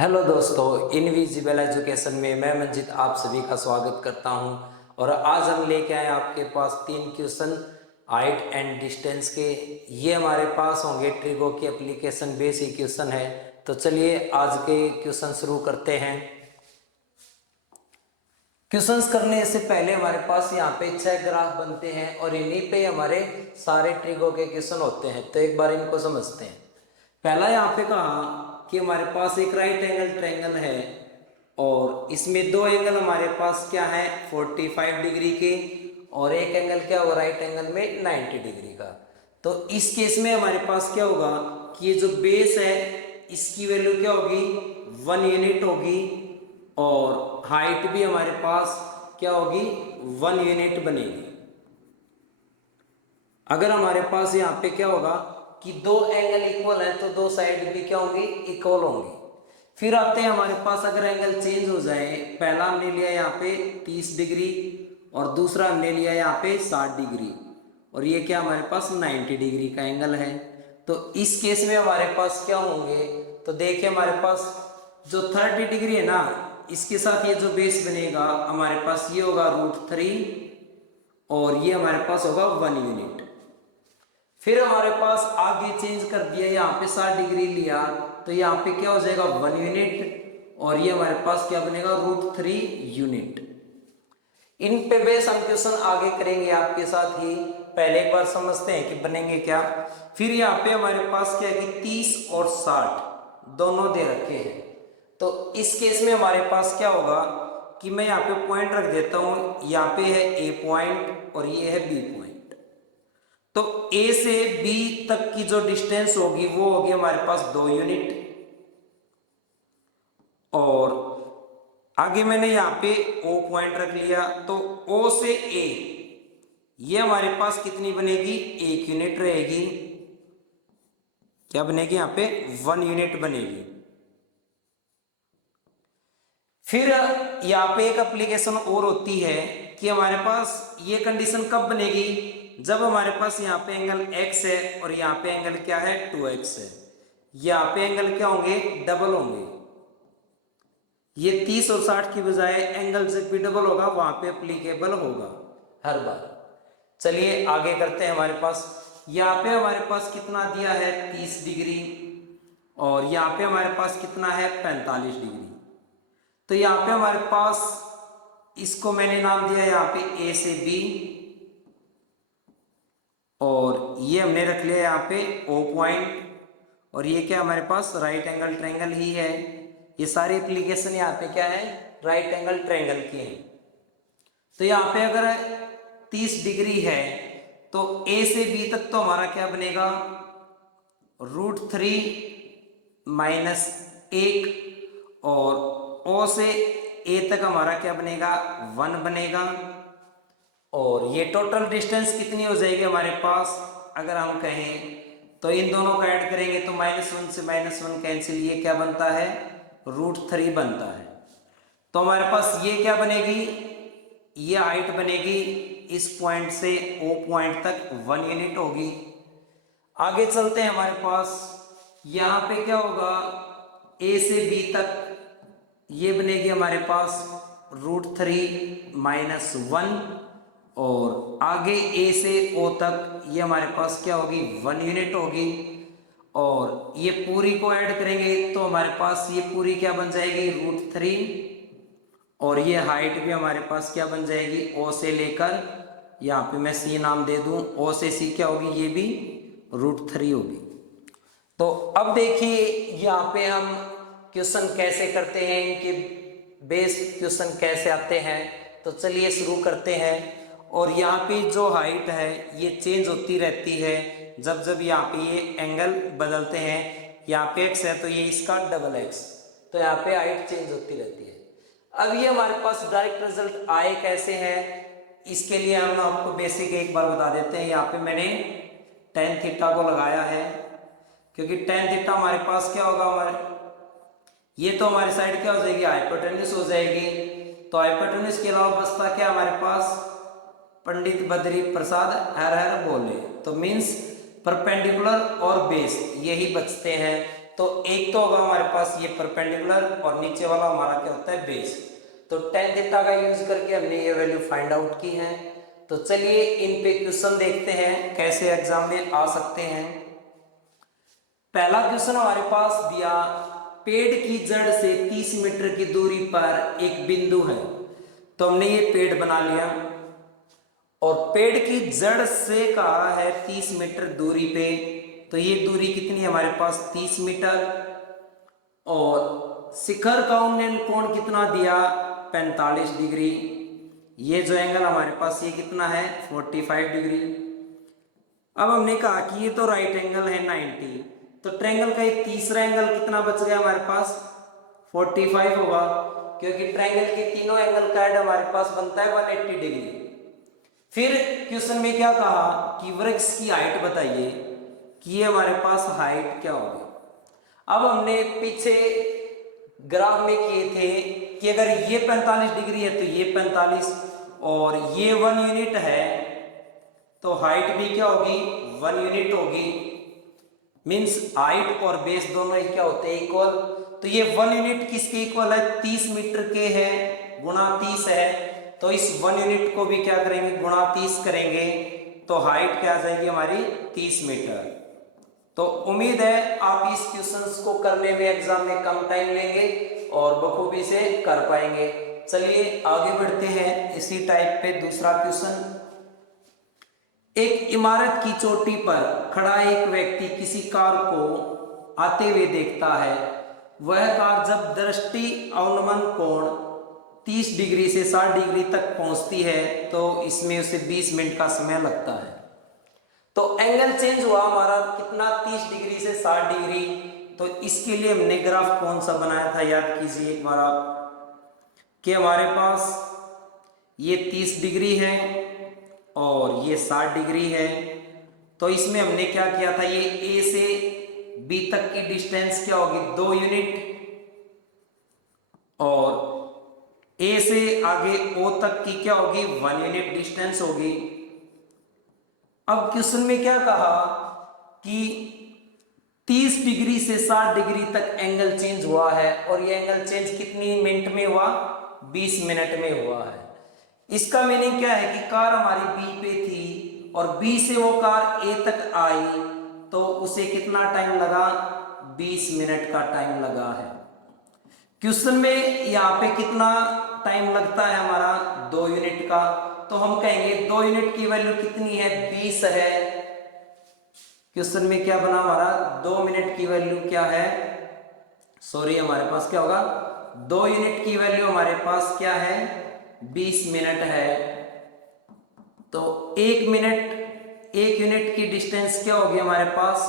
Hello दोस्तों, invisible education में मैं मंजित आप सभी का स्वागत करता हूं। और आज हम लेके आए आपके पास 3 क्वेश्चन हाइट एंड डिस्टेंस के। ये हमारे पास होंगे ट्रिगो की एप्लीकेशन बेसिक क्वेश्चन है। तो चलिए आज के क्वेश्चन शुरू करते हैं। क्वेश्चंस करने से पहले हमारे पास यहाँ पे 6 ग्राफ बनते हैं और इन्हीं पे हमारे सारे ट्रिगो के क्वेश्चन होते हैं। तो एक बार इनको समझते हैं। पहला यहाँ पे कहा कि हमारे पास एक राइट एंगल ट्रायंगल है और इसमें दो एंगल हमारे पास क्या है 45 डिग्री के, और एक एंगल क्या होगा राइट एंगल में 90 डिग्री का। तो इस केस में हमारे पास क्या होगा कि ये जो बेस है इसकी वैल्यू क्या होगी 1 यूनिट होगी, और हाइट भी हमारे पास क्या होगी 1 यूनिट बनेगी। अगर हमारे पास यहाँ पे क्या होगा कि दो एंगल इक्वल है तो दो साइड भी क्या होंगी इक्वल होंगी। फिर आते हैं हमारे पास अगर एंगल चेंज हो जाए, पहला हमने लिया यहाँ पे 30 डिग्री और दूसरा हमने लिया यहाँ पे 60 डिग्री, और ये क्या हमारे पास 90 डिग्री का एंगल है। तो इस केस में हमारे पास क्या होंगे, तो देखिए हमारे पास जो 30 डिग्री है ना, इसके साथ ये जो बेस बनेगा हमारे पास ये होगा √3 और ये हमारे पास होगा 1 यूनिट। फिर हमारे पास आगे चेंज कर दिया, यहाँ पे 60 डिग्री लिया तो यहाँ पे क्या हो जाएगा 1 यूनिट, और ये हमारे पास क्या बनेगा √3 यूनिट। इन पे बेस हम क्वेश्चन आगे करेंगे आपके साथ ही। पहले एक बार समझते हैं कि बनेंगे क्या। फिर यहाँ पे हमारे पास क्या है कि 30 और 60 दोनों दे रखे हैं। तो इस केस में हमारे पास क्या होगा कि मैं यहाँ पे पॉइंट रख देता हूं, यहाँ पे है ए पॉइंट और ये है बी पॉइंट। तो ए से बी तक की जो डिस्टेंस होगी वो होगी हमारे पास 2 यूनिट, और आगे मैंने यहाँ पे ओ पॉइंट रख लिया तो ओ से ए ये हमारे पास कितनी बनेगी 1 यूनिट रहेगी। क्या बनेगी यहाँ पे 1 यूनिट बनेगी। फिर यहाँ पे एक एप्लीकेशन और होती है कि हमारे पास ये कंडीशन कब बनेगी, जब हमारे पास यहाँ पे एंगल x है और यहाँ पे एंगल क्या है 2x है। यहाँ पे एंगल क्या होंगे डबल होंगे। ये 30 और 60 की बजाय एंगल जब भी डबल होगा वहां पे एप्लीकेबल होगा हर बार। चलिए आगे करते हैं। हमारे पास यहाँ पे हमारे पास कितना दिया है 30 डिग्री और यहाँ पे हमारे पास कितना है 45 डिग्री। तो यहाँ पे हमारे पास इसको मैंने नाम दिया यहाँ पे ए से बी, और ये हमने रख लिया यहाँ पे ओ पॉइंट, और ये क्या हमारे पास राइट एंगल ट्रायंगल ही है। ये सारी एप्लीकेशन यहाँ पे क्या है राइट एंगल ट्रायंगल की है। तो यहाँ पे अगर 30 डिग्री है तो ए से बी तक तो हमारा क्या बनेगा √3 - 1, और ओ से ए तक हमारा क्या बनेगा 1 बनेगा। और ये टोटल डिस्टेंस कितनी हो जाएगी हमारे पास, अगर हम कहें तो इन दोनों को ऐड करेंगे तो -1 से -1 कैंसिल, ये क्या बनता है √3 बनता है। तो हमारे पास ये क्या बनेगी, ये हाइट बनेगी इस पॉइंट से ओ पॉइंट तक 1 यूनिट होगी। आगे चलते हैं। हमारे पास यहाँ पे क्या होगा ए से बी तक ये बनेगी हमारे पास √3 - 1, और आगे ए से ओ तक ये हमारे पास क्या होगी 1 यूनिट होगी। और ये पूरी को ऐड करेंगे तो हमारे पास ये पूरी क्या बन जाएगी √3, और ये हाइट भी हमारे पास क्या बन जाएगी ओ से लेकर यहाँ पे मैं सी नाम दे दूं, ओ से सी क्या होगी ये भी √3 होगी। तो अब देखिए यहाँ पे हम क्वेश्चन कैसे करते हैं, इनके बेस क्वेश्चन कैसे आते हैं। तो चलिए शुरू करते हैं। और यहाँ पे जो हाइट है ये चेंज होती रहती है जब जब यहाँ पे ये एंगल बदलते हैं। यहाँ पे x है तो ये इसका डबल x, तो यहाँ पे हाइट चेंज होती रहती है। अब ये हमारे पास डायरेक्ट रिजल्ट आए कैसे है, इसके लिए हम आपको बेसिक एक बार बता देते हैं। यहाँ पे मैंने tan थीटा को लगाया है, क्योंकि tan थीटा हमारे पास क्या होगा हमारे ये तो हमारी साइड क्या हो जाएगी हाइपोटेन्यूज हो जाएगी। तो हाइपोटेन्यूज के अलावा बचता क्या हमारे पास पंडित बद्री प्रसाद हर हर बोले, तो मीन्स परपेंडिकुलर और बेस यही बचते हैं। तो एक तो होगा हमारे पास ये परपेंडिकुलर और नीचे वाला हमारा क्या होता है बेस। तो tan थीटा का यूज करके हमने ये वैल्यू फाइंड आउट की है। तो चलिए इन पे क्वेश्चन देखते हैं कैसे एग्जाम में आ सकते हैं। पहला क्वेश्चन हमारे पास दिया, पेड़ की जड़ से 30 मीटर की दूरी पर एक बिंदु है। तो हमने ये पेड़ बना लिया और पेड़ की जड़ से कहा है 30 मीटर दूरी पे। तो ये दूरी कितनी है हमारे पास 30 मीटर, और शिखर का उन्नयन कोण कितना दिया 45 डिग्री। ये जो एंगल हमारे पास ये कितना है 45 डिग्री। अब हमने कहा कि ये तो राइट एंगल है 90, तो ट्रायंगल का एक तीसरा एंगल कितना बच गया हमारे पास 45 होगा, क्योंकि ट्रायंगल के तीनों एंगल का एड हमारे पास बनता है 180 डिग्री। फिर क्वेश्चन में क्या कहा कि वृक्ष की हाइट बताइए कि ये हमारे पास हाइट क्या होगी। अब हमने पीछे ग्राफ में किए थे कि अगर ये 45 डिग्री है तो ये 45 और ये 1 यूनिट है तो हाइट भी क्या होगी 1 यूनिट होगी। मींस हाइट और बेस दोनों ही क्या होते हैं इक्वल। तो ये 1 यूनिट किसके इक्वल है 30 मीटर के है गुणा 30 है। तो इस 1 यूनिट को भी क्या करेंगे गुणा 30 करेंगे तो हाइट क्या आ जाएगी हमारी 30 मीटर। तो उम्मीद है आप इस क्वेश्चंस को करने में एग्जाम में कम टाइम लेंगे और बखूबी से कर पाएंगे। चलिए आगे बढ़ते हैं इसी टाइप पे दूसरा क्वेश्चन। एक इमारत की चोटी पर खड़ा एक व्यक्ति किसी कार को आते हुए देखता है। वह कार जब दृष्टि अवनमन कोण 30 डिग्री से 60 डिग्री तक पहुंचती है तो इसमें उसे 20 मिनट का समय लगता है। तो एंगल चेंज हुआ हमारा कितना 30 डिग्री से 60 डिग्री। तो इसके लिए हमने ग्राफ कौन सा बनाया था याद कीजिए एक बार आप कि हमारे पास ये 30 डिग्री है और ये 60 डिग्री है। तो इसमें हमने क्या किया था ये ए से बी तक की डिस्टेंस क्या होगी 2 यूनिट और ए से आगे ओ तक की क्या होगी 1 यूनिट डिस्टेंस होगी। अब क्वेश्चन में क्या कहा कि 30 डिग्री से 60 डिग्री तक एंगल चेंज हुआ है और ये एंगल चेंज कितनी मिनट में हुआ 20 मिनट में हुआ है। इसका मीनिंग क्या है कि कार हमारी बी पे थी और बी से वो कार ए तक आई तो उसे कितना टाइम लगा 20 मिनट का टाइम लगा है। क्वेश्चन में यहाँ पे कितना टाइम लगता है हमारा 2 यूनिट का। तो हम कहेंगे 2 यूनिट की वैल्यू कितनी है 20 है। क्वेश्चन में क्या बना हमारा 2 मिनट की वैल्यू क्या है सॉरी हमारे पास क्या होगा 2 यूनिट की वैल्यू हमारे पास क्या है 20 मिनट है। तो 1 यूनिट की डिस्टेंस क्या होगी हमारे पास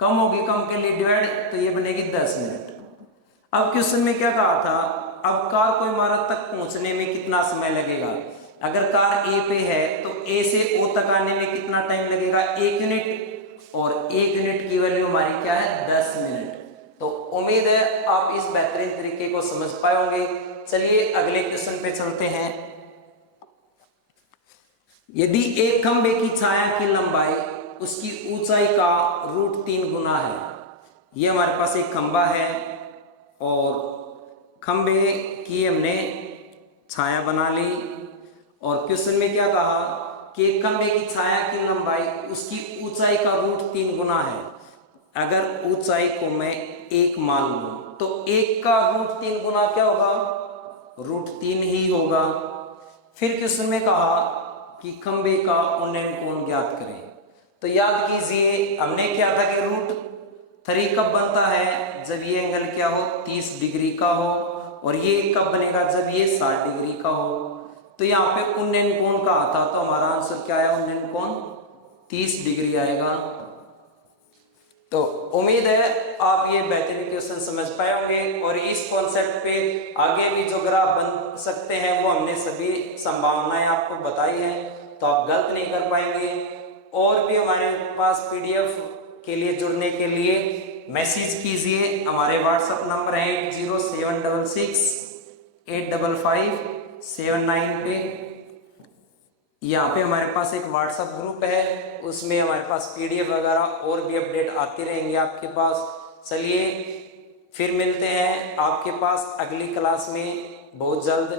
कम होगी, कम के लिए डिवाइड तो ये बनेगी 10 मिनट। अब क्वेश्चन में क्या कहा था अब कार को इमारत तक पहुंचने में कितना समय लगेगा। अगर कार ए पे है तो ए से ओ तक आने में कितना टाइम लगेगा 1 यूनिट और 1 यूनिट की वैल्यू हमारी क्या है 10 मिनट। तो उम्मीद है आप इस बेहतरीन तरीके को समझ पाए होंगे। चलिए अगले क्वेश्चन पे चलते हैं। यदि एक खंबे की छाया की लंबाई उसकी ऊंचाई का √3 गुना है। ये हमारे पास एक खंबा है और खंबे की हमने छाया बना ली और क्वेश्चन में क्या कहा कि एक खंबे की छाया की लंबाई उसकी ऊंचाई का √3 गुना है। अगर ऊंचाई को मैं 1 मान लूं तो 1 का √3 गुना क्या होगा √3 ही होगा। फिर क्वेश्चन में कहा कि खंबे का उन्नयन कोण ज्ञात करें। तो याद कीजिए हमने क्या था कि √3 कब बनता है जब ये एंगल क्या हो 30 डिग्री का हो और ये कब बनेगा जब ये 60 डिग्री का हो। तो यहाँ पे उन्नयन कोण का आता तो हमारा आंसर क्या है उन्नयन कोण 30 डिग्री आएगा। तो उम्मीद है आप ये बेहतरीन क्वेश्चन समझ पाए होंगे और इस कॉन्सेप्ट पे आगे भी जो ग्राफ बन सकते हैं वो हमने सभी संभावनाएं आपको बताई हैं तो आप गलत नहीं कर पाएंगे। और भी हमारे पास पीडीएफ के लिए जुड़ने के लिए मैसेज कीजिए। हमारे व्हाट्सएप नंबर है 8076855759 पे। यहाँ पे हमारे पास एक व्हाट्सएप ग्रुप है उसमें हमारे पास पीडीएफ वगैरह और भी अपडेट आती रहेंगे आपके पास। चलिए फिर मिलते हैं आपके पास अगली क्लास में बहुत जल्द।